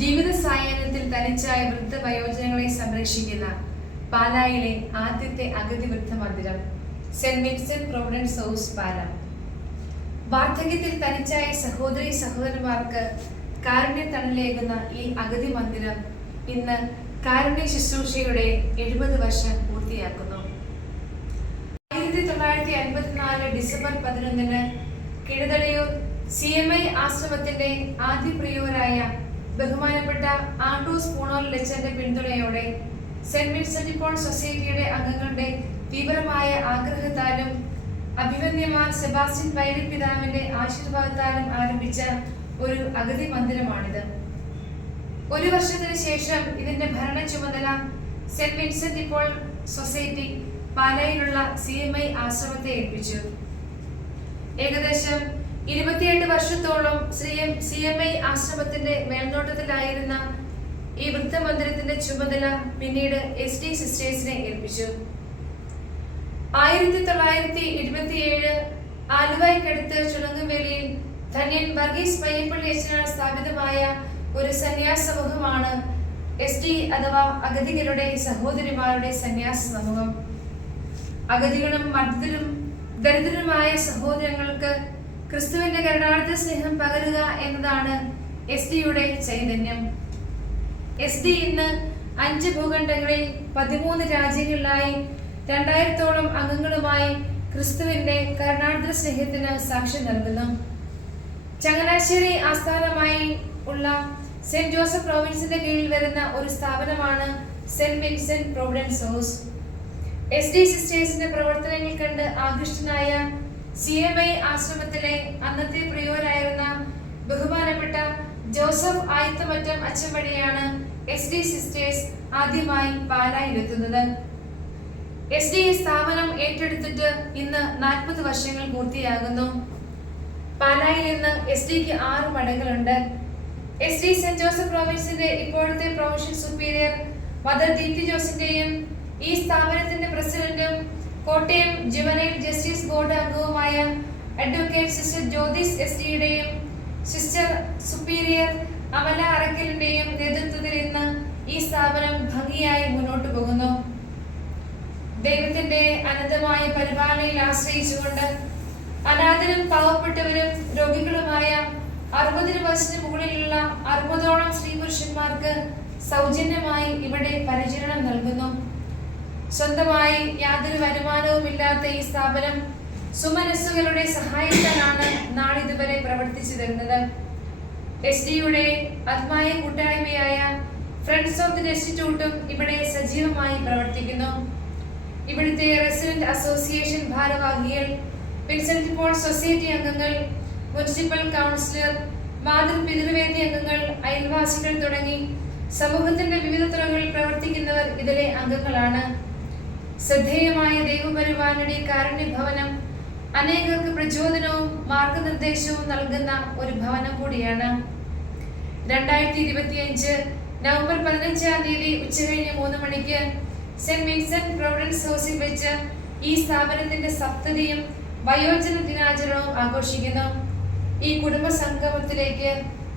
ജീവിത സായാഹ്നത്തിൽ തനിച്ചായ വൃദ്ധ വയോജനങ്ങളെ സംരക്ഷിക്കുന്ന പാലായിലെ ആദ്യത്തെ അഗതി വൃദ്ധ മന്ദിരം saint vincent providence house Pala. വാർദ്ധക്യത്തിൽ തനിച്ചായ സഹോദരി സഹോദരന്മാർക്ക് കാരുണ്യ തണലേകുന്ന ഈ അഗതി മന്ദിരം ഇന്ന് കാരുണ്യ ശുശ്രൂഷയുടെ എഴുപത് വർഷം പൂർത്തിയാക്കുന്നു. ആയിരത്തി തൊള്ളായിരത്തി അൻപത്തിനാല് ഡിസംബർ പതിനൊന്നിന് കിഴതളിയൂർ സി എം ഐ ആശ്രമത്തിന്റെ ആദ്യ പ്രിയവരായ ബഹുമാനപ്പെട്ട ആൻഡ്രൂസ് പൂണോൽ ലച്ചന്റെ പിന്തുണയോടെ സെന്റ് വിൻസെന്റ് പോൾ സൊസൈറ്റിയുടെ അംഗങ്ങളുടെ തീവ്രമായ ആഗ്രഹത്താലും അഭിമന്യമാർ സെബാസ്റ്റ്യൻ പൈലി പിതാവിന്റെ ആശീർവാദത്താലും ആരംഭിച്ച ഒരു അഗതി മന്ദിരമാണിത്. ഒരു വർഷത്തിന് ശേഷം ഇതിന്റെ ഭരണ ചുമതല സെന്റ് വിൻസെന്റ് പോൾ സൊസൈറ്റി പാലയിലുള്ള സി എം ഐ ആശ്രമത്തെ ഏൽപ്പിച്ചു. ഏകദേശം ഇരുപത്തിയെട്ട് വർഷത്തോളം Shri M C M I ആശ്രമത്തിന്റെ മേൽനോട്ടത്തിലായിരുന്ന ഈ വൃദ്ധമന്ദിരത്തിന്റെ ചുമതല പിന്നീട് എസ് ഡി സിസ്റ്റേഴ്സിനെ ഏൽപ്പിച്ചു. ആയിരത്തി തൊള്ളായിരത്തി ഇരുപത്തിയേഴ് ആലുവായ്ക്കടുത്ത് ചുണങ്ങുവേലിയിൽ ധന്യൻ വർഗീസ് പയ്യപ്പള്ളി അച്ഛനാൽ സ്ഥാപിതമായ ഒരു സന്യാസ സമൂഹമാണ് എസ് ടി അഥവാ അഗതികളുടെ സഹോദരിമാരുടെ സന്യാസ സമൂഹം അഗതികളും മർദ്ദരും ദരിദ്രരുമായ സഹോദരങ്ങൾക്ക് ക്രിസ്തുവിന്റെ കരുണാർത്ഥ സ്നേഹം പകരുക എന്നതാണ് എസ് ഡിയുടെ ചൈതന്യം. എസ് ഡി ഇന്ന് അഞ്ച് ഭൂഖണ്ഡങ്ങളിൽ പതിമൂന്ന് രാജ്യങ്ങളിലായി രണ്ടായിരത്തോളം അംഗങ്ങളുമായി ക്രിസ്തുവിന്റെ കരുണാർത്ഥ സ്നേഹത്തിന് സാക്ഷ്യം നൽകുന്നു. ചങ്ങനാശ്ശേരി ആസ്ഥാനമായി ഉള്ള സെന്റ് ജോസഫ് പ്രോവിൻസിന്റെ കീഴിൽ വരുന്ന ഒരു സ്ഥാപനമാണ് saint vincent providence house. S D സിസ്റ്റേഴ്സിന്റെ പ്രവർത്തനങ്ങൾ കണ്ട് ആകൃഷ്ടനായ സി എം ഐ ആശ്രമത്തിലെ അന്നത്തെ പ്രിയോരായിരുന്ന ബഹുമാനപ്പെട്ട ജോസഫ് ആയിത്തമറ്റം അച്ഛൻ വഴിയാണ് എസ് ഡി സിസ്റ്റേഴ്സ് ആദ്യമായി പാലായിലെത്തുന്നത്. എസ് ഡി സ്ഥാപനം ഏറ്റെടുത്തിട്ട് ഇന്ന് നാൽപ്പത് വർഷങ്ങൾ പൂർത്തിയാകുന്നു. പാലായിൽ നിന്ന് എസ് ഡിക്ക് ആറ് മഠങ്ങളുണ്ട് എസ് ഡി സെന്റ് ജോസഫ് പ്രോവിൻസിന്റെ ഇപ്പോഴത്തെ പ്രൊവിൻഷ്യൽ സുപ്പീരിയർ മദർ ദീപ്തി ജോസിന്റെയും ഈ സ്ഥാപനത്തിന്റെ പ്രസിഡന്റും കോട്ടയം ജുവനൈൽ ജസ്റ്റിസ് ബോർഡ് അംഗവുമായ അഡ്വക്കേറ്റ് സിസ്റ്റർ ജ്യോതിസ് എസ് ഡിയുടെയും സിസ്റ്റർ സുപ്പീരിയർ അമല അറക്കലിന്റെയും നേതൃത്വത്തിൽ ഇന്ന് ഈ സ്ഥാപനം ഭംഗിയായി മുന്നോട്ട് പോകുന്നു. ദൈവത്തിന്റെ അനന്തമായ പരിപാലനയിൽ ആശ്രയിച്ചുകൊണ്ട് അനാഥരും പാവപ്പെട്ടവരും രോഗികളുമായ അറുപതിന് വയസ്സിന് മുകളിലുള്ള അറുപതോളം സ്ത്രീ പുരുഷന്മാർക്ക് സൗജന്യമായി ഇവിടെ സ്വന്തമായി യാതൊരു വരുമാനവുമില്ലാത്ത ഈ സ്ഥാപനം സുമനസ്സുകളുടെ സഹായത്താലാണ് നാളിതുവരെ പ്രവർത്തിച്ചു വരുന്നത് എസ് ഡിയുടെ ആത്മായ കൂട്ടായ്മയായ ഫ്രണ്ട്സ് ഓഫ് ദി ഇൻസ്റ്റിറ്റ്യൂട്ടും ഇവിടെ സജീവമായി പ്രവർത്തിക്കുന്നു. ഇവിടുത്തെ റെസിഡന്റ് അസോസിയേഷൻ ഭാരവാഹികൾ വിൻസെന്റ് പോൾ സൊസൈറ്റി അംഗങ്ങൾ മുനിസിപ്പൽ കൗൺസിലർ മാതൃ പിതൃവേദി അംഗങ്ങൾ അയൽവാസികൾ തുടങ്ങി സമൂഹത്തിന്റെ വിവിധ തുറകളിൽ പ്രവർത്തിക്കുന്നവർ ഇതിലെ അംഗങ്ങളാണ്. ശ്രദ്ധേയമായ ദൈവപരിപാലനയുടെ കാരുണ്യഭവനം അനേകർക്ക് പ്രചോദനവും മാർഗനിർദ്ദേശവും നൽകുന്ന ഒരു ഭവനം കൂടിയാണ്. രണ്ടായിരത്തി ഇരുപത്തിയഞ്ച് നവംബർ പതിനഞ്ചാം തീയതി ഉച്ചകഴിഞ്ഞ് മൂന്ന് മണിക്ക് സെന്റ് വിൻസെന്റ് പ്രൊവിഡൻസ് ഹൗസിൽ വെച്ച് ഈ സ്ഥാപനത്തിന്റെ സപ്തതിയും വയോജന ദിനാചരണവും ആഘോഷിക്കുന്നു. ഈ കുടുംബ സംഗമത്തിലേക്ക്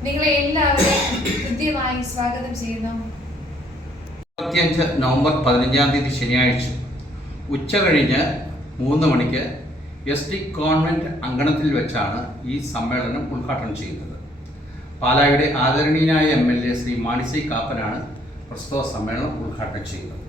നിങ്ങളെ എല്ലാവരെയും ഹൃദ്യമായി സ്വാഗതം ചെയ്യുന്നു. നവംബർ പതിനഞ്ചാം തീയതി ശനിയാഴ്ച ഉച്ച കഴിഞ്ഞ് മൂന്ന് മണിക്ക് എസ് ഡി കോൺവെന്റ് അങ്കണത്തിൽ വെച്ചാണ് ഈ സമ്മേളനം ഉദ്ഘാടനം ചെയ്യുന്നത്. പാലായുടെ ആദരണീയനായ M L A Shri Mani C കാപ്പനാണ് പ്രസ്തുത സമ്മേളനം ഉദ്ഘാടനം ചെയ്യുന്നത്.